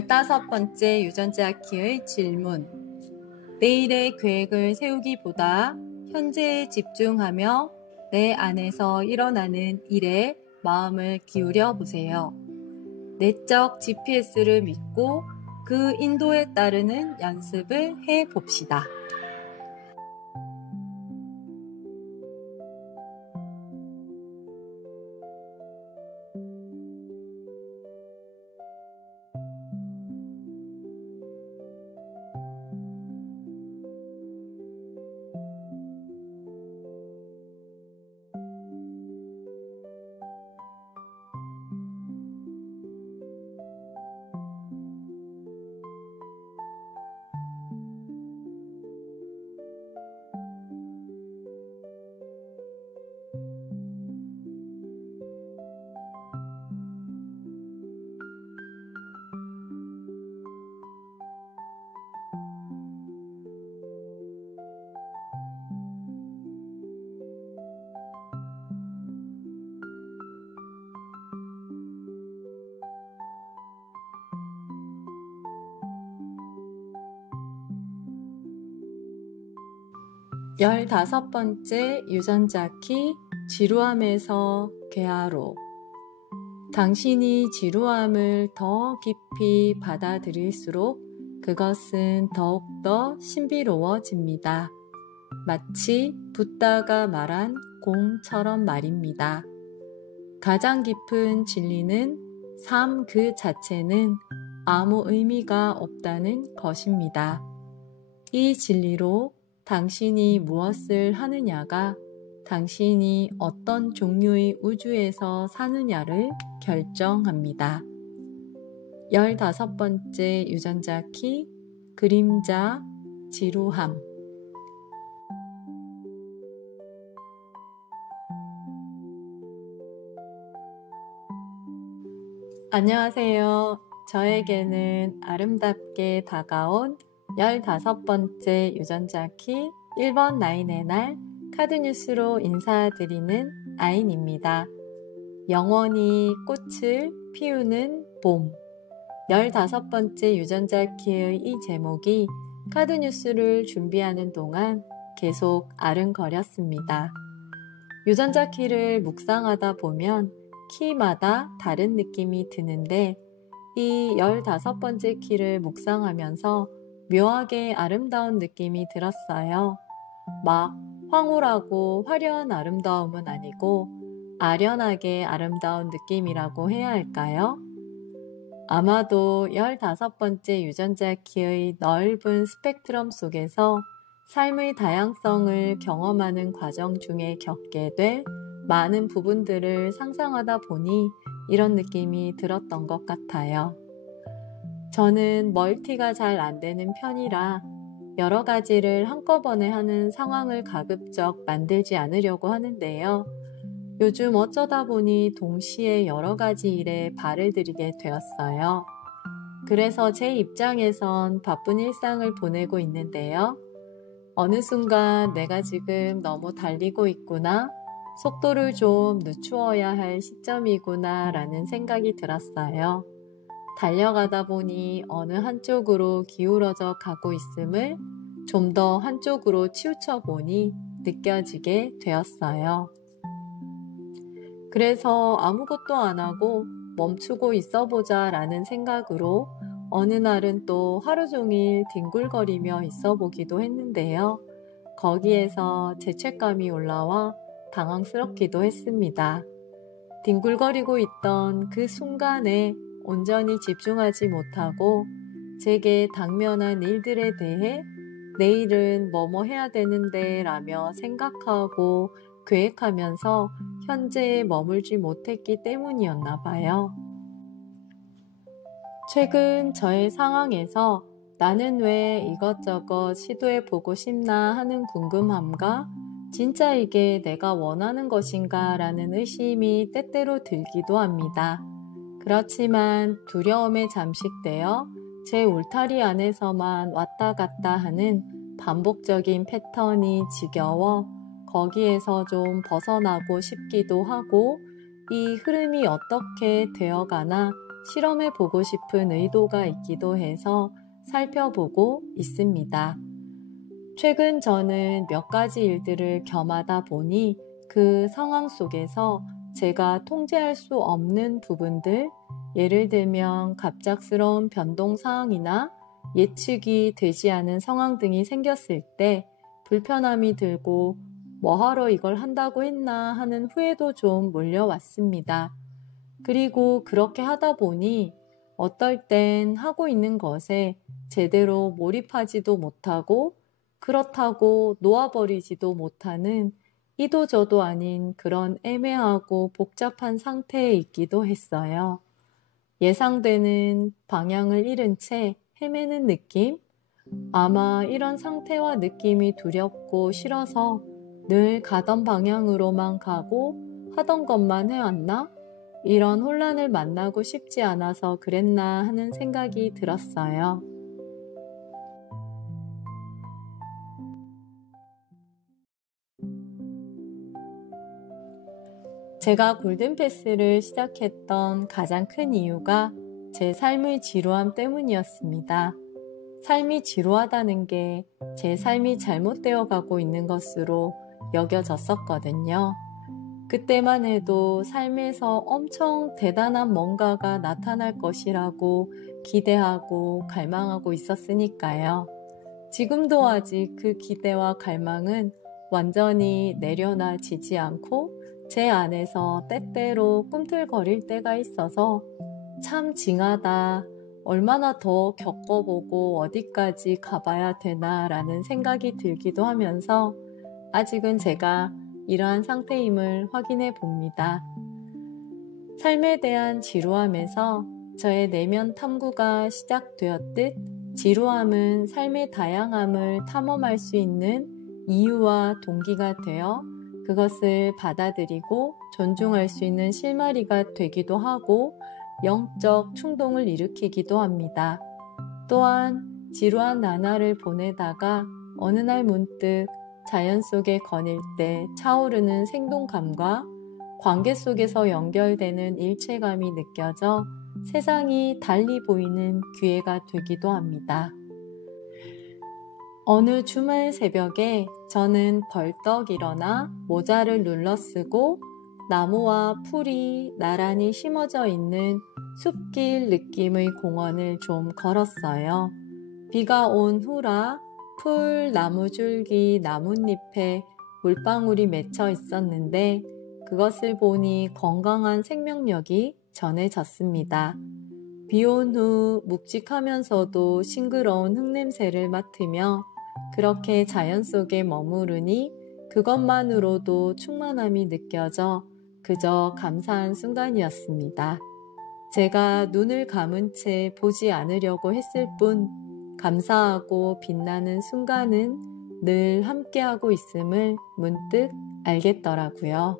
15번째 유전자 키의 질문. 내일의 계획을 세우기보다 현재에 집중하며 내 안에서 일어나는 일에 마음을 기울여 보세요. 내적 GPS를 믿고 그 인도에 따르는 연습을 해 봅시다. 열다섯 번째 유전자 키 지루함에서 쾌화로. 당신이 지루함을 더 깊이 받아들일수록 그것은 더욱더 신비로워집니다. 마치 붓다가 말한 공처럼 말입니다. 가장 깊은 진리는 삶 그 자체는 아무 의미가 없다는 것입니다. 이 진리로 당신이 무엇을 하느냐가 당신이 어떤 종류의 우주에서 사느냐를 결정합니다. 15번째 유전자 키 그림자 지루함. 안녕하세요. 저에게는 아름답게 다가온 15번째 유전자 키 1번 라인의 날 카드뉴스로 인사드리는 아인입니다. 영원히 꽃을 피우는 봄. 15번째 유전자 키의 이 제목이 카드뉴스를 준비하는 동안 계속 아른거렸습니다. 유전자 키를 묵상하다 보면 키마다 다른 느낌이 드는데 이 15번째 키를 묵상하면서 묘하게 아름다운 느낌이 들었어요. 막 황홀하고 화려한 아름다움은 아니고 아련하게 아름다운 느낌이라고 해야 할까요? 아마도 15번째 유전자 키의 넓은 스펙트럼 속에서 삶의 다양성을 경험하는 과정 중에 겪게 될 많은 부분들을 상상하다 보니 이런 느낌이 들었던 것 같아요. 저는 멀티가 잘 안 되는 편이라 여러 가지를 한꺼번에 하는 상황을 가급적 만들지 않으려고 하는데요. 요즘 어쩌다 보니 동시에 여러 가지 일에 발을 들이게 되었어요. 그래서 제 입장에선 바쁜 일상을 보내고 있는데요. 어느 순간 내가 지금 너무 달리고 있구나, 속도를 좀 늦추어야 할 시점이구나 라는 생각이 들었어요. 달려가다 보니 어느 한쪽으로 기울어져 가고 있음을 좀 더 한쪽으로 치우쳐 보니 느껴지게 되었어요. 그래서 아무것도 안 하고 멈추고 있어 보자 라는 생각으로 어느 날은 또 하루 종일 뒹굴거리며 있어 보기도 했는데요. 거기에서 죄책감이 올라와 당황스럽기도 했습니다. 뒹굴거리고 있던 그 순간에 온전히 집중하지 못하고 제게 당면한 일들에 대해 내일은 뭐뭐 해야 되는데 라며 생각하고 계획하면서 현재에 머물지 못했기 때문이었나 봐요. 최근 저의 상황에서 나는 왜 이것저것 시도해보고 싶나 하는 궁금함과 진짜 이게 내가 원하는 것인가 라는 의심이 때때로 들기도 합니다. 그렇지만 두려움에 잠식되어 제 울타리 안에서만 왔다 갔다 하는 반복적인 패턴이 지겨워 거기에서 좀 벗어나고 싶기도 하고 이 흐름이 어떻게 되어가나 실험해보고 싶은 의도가 있기도 해서 살펴보고 있습니다. 최근 저는 몇 가지 일들을 겸하다 보니 그 상황 속에서 제가 통제할 수 없는 부분들, 예를 들면 갑작스러운 변동 사항이나 예측이 되지 않은 상황 등이 생겼을 때 불편함이 들고 뭐하러 이걸 한다고 했나 하는 후회도 좀 몰려왔습니다. 그리고 그렇게 하다 보니 어떨 땐 하고 있는 것에 제대로 몰입하지도 못하고 그렇다고 놓아버리지도 못하는 이도저도 아닌 그런 애매하고 복잡한 상태에 있기도 했어요. 예상되는 방향을 잃은 채 헤매는 느낌? 아마 이런 상태와 느낌이 두렵고 싫어서 늘 가던 방향으로만 가고 하던 것만 해왔나? 이런 혼란을 만나고 싶지 않아서 그랬나 하는 생각이 들었어요. 제가 골든패스를 시작했던 가장 큰 이유가 제 삶의 지루함 때문이었습니다. 삶이 지루하다는 게 제 삶이 잘못되어 가고 있는 것으로 여겨졌었거든요. 그때만 해도 삶에서 엄청 대단한 뭔가가 나타날 것이라고 기대하고 갈망하고 있었으니까요. 지금도 아직 그 기대와 갈망은 완전히 내려놔지지 않고 제 안에서 때때로 꿈틀거릴 때가 있어서 참 징하다. 얼마나 더 겪어보고 어디까지 가봐야 되나라는 생각이 들기도 하면서 아직은 제가 이러한 상태임을 확인해 봅니다. 삶에 대한 지루함에서 저의 내면 탐구가 시작되었듯 지루함은 삶의 다양함을 탐험할 수 있는 이유와 동기가 되어 그것을 받아들이고 존중할 수 있는 실마리가 되기도 하고 영적 충동을 일으키기도 합니다. 또한 지루한 나날을 보내다가 어느 날 문득 자연 속에 거닐 때 차오르는 생동감과 관계 속에서 연결되는 일체감이 느껴져 세상이 달리 보이는 기회가 되기도 합니다. 어느 주말 새벽에 저는 벌떡 일어나 모자를 눌러쓰고 나무와 풀이 나란히 심어져 있는 숲길 느낌의 공원을 좀 걸었어요. 비가 온 후라 풀, 나무줄기, 나뭇잎에 물방울이 맺혀 있었는데 그것을 보니 건강한 생명력이 전해졌습니다. 비 온 후 묵직하면서도 싱그러운 흙냄새를 맡으며 그렇게 자연 속에 머무르니 그것만으로도 충만함이 느껴져 그저 감사한 순간이었습니다. 제가 눈을 감은 채 보지 않으려고 했을 뿐 감사하고 빛나는 순간은 늘 함께하고 있음을 문득 알겠더라고요.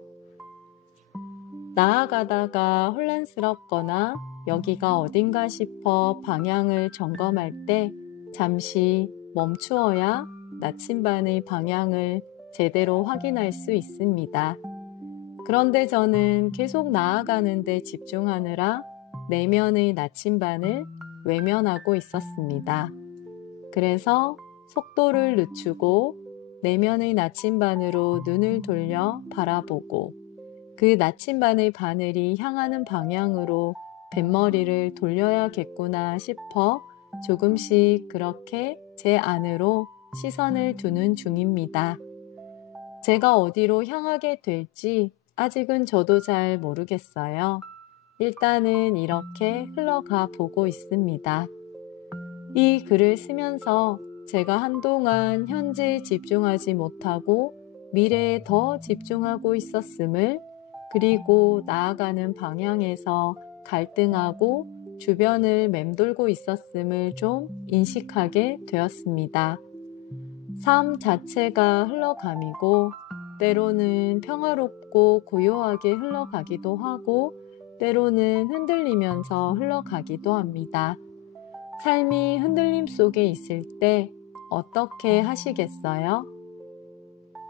나아가다가 혼란스럽거나 여기가 어딘가 싶어 방향을 점검할 때 잠시 멈추어야 나침반의 방향을 제대로 확인할 수 있습니다. 그런데 저는 계속 나아가는 데 집중하느라 내면의 나침반을 외면하고 있었습니다. 그래서 속도를 늦추고 내면의 나침반으로 눈을 돌려 바라보고 그 나침반의 바늘이 향하는 방향으로 뱃머리를 돌려야겠구나 싶어 조금씩 그렇게 제 안으로 시선을 두는 중입니다. 제가 어디로 향하게 될지 아직은 저도 잘 모르겠어요. 일단은 이렇게 흘러가 보고 있습니다. 이 글을 쓰면서 제가 한동안 현재에 집중하지 못하고 미래에 더 집중하고 있었음을 그리고 나아가는 방향에서 갈등하고 주변을 맴돌고 있었음을 좀 인식하게 되었습니다. 삶 자체가 흘러감이고 때로는 평화롭고 고요하게 흘러가기도 하고 때로는 흔들리면서 흘러가기도 합니다. 삶이 흔들림 속에 있을 때 어떻게 하시겠어요?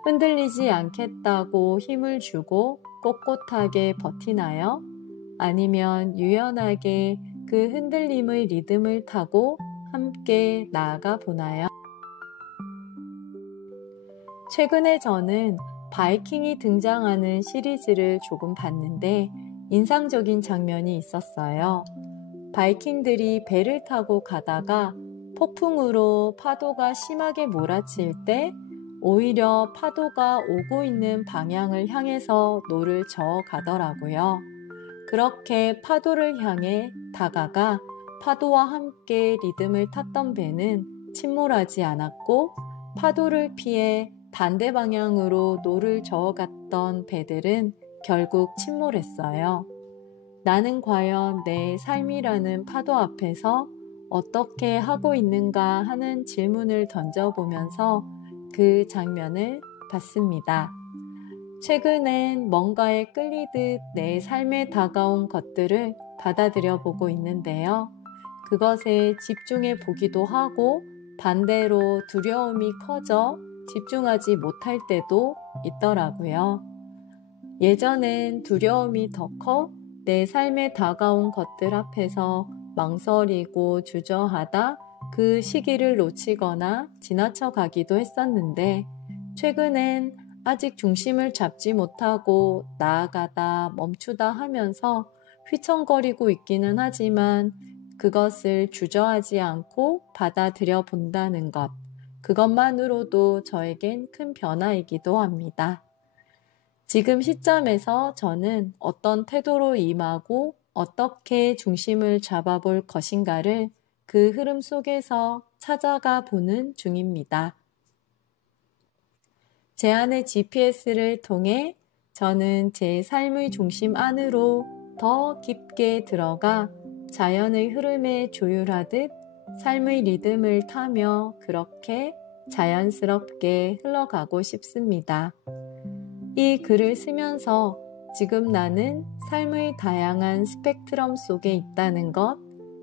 흔들리지 않겠다고 힘을 주고 꼿꼿하게 버티나요? 아니면 유연하게 그 흔들림의 리듬을 타고 함께 나아가 보나요? 최근에 저는 바이킹이 등장하는 시리즈를 조금 봤는데 인상적인 장면이 있었어요. 바이킹들이 배를 타고 가다가 폭풍으로 파도가 심하게 몰아칠 때 오히려 파도가 오고 있는 방향을 향해서 노를 저어 가더라고요. 그렇게 파도를 향해 다가가 파도와 함께 리듬을 탔던 배는 침몰하지 않았고 파도를 피해 반대 방향으로 노를 저어갔던 배들은 결국 침몰했어요. 나는 과연 내 삶이라는 파도 앞에서 어떻게 하고 있는가 하는 질문을 던져보면서 그 장면을 봤습니다. 최근엔 뭔가에 끌리듯 내 삶에 다가온 것들을 받아들여 보고 있는데요. 그것에 집중해 보기도 하고 반대로 두려움이 커져 집중하지 못할 때도 있더라고요. 예전엔 두려움이 더 커 내 삶에 다가온 것들 앞에서 망설이고 주저하다 그 시기를 놓치거나 지나쳐 가기도 했었는데 최근엔 아직 중심을 잡지 못하고 나아가다 멈추다 하면서 휘청거리고 있기는 하지만 그것을 주저하지 않고 받아들여 본다는 것, 그것만으로도 저에겐 큰 변화이기도 합니다. 지금 시점에서 저는 어떤 태도로 임하고 어떻게 중심을 잡아볼 것인가를 그 흐름 속에서 찾아가 보는 중입니다. 제 안의 GPS를 통해 저는 제 삶의 중심 안으로 더 깊게 들어가 자연의 흐름에 조율하듯 삶의 리듬을 타며 그렇게 자연스럽게 흘러가고 싶습니다. 이 글을 쓰면서 지금 나는 삶의 다양한 스펙트럼 속에 있다는 것,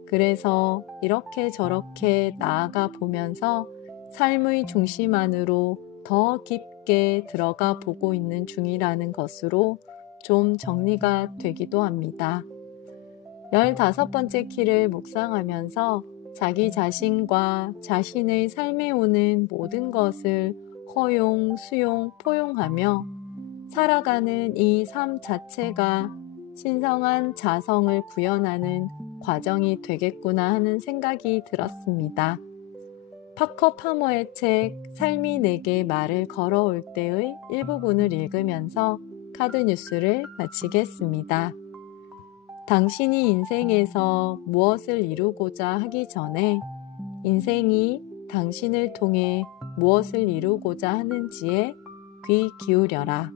그래서 이렇게 저렇게 나아가 보면서 삶의 중심 안으로 더 깊게 들어가 보고 있는 중이라는 것으로 좀 정리가 되기도 합니다. 15번째 키를 묵상하면서 자기 자신과 자신의 삶에 오는 모든 것을 허용, 수용, 포용하며 살아가는 이 삶 자체가 신성한 자성을 구현하는 과정이 되겠구나 하는 생각이 들었습니다. 파커 파머의 책 삶이 내게 말을 걸어올 때의 일부분을 읽으면서 카드 뉴스를 마치겠습니다. 당신이 인생에서 무엇을 이루고자 하기 전에 인생이 당신을 통해 무엇을 이루고자 하는지에 귀 기울여라.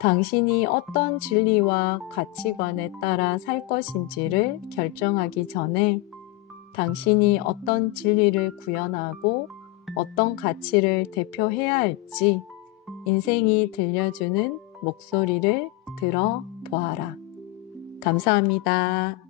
당신이 어떤 진리와 가치관에 따라 살 것인지를 결정하기 전에 당신이 어떤 진리를 구현하고 어떤 가치를 대표해야 할지 인생이 들려주는 목소리를 들어보아라. 감사합니다.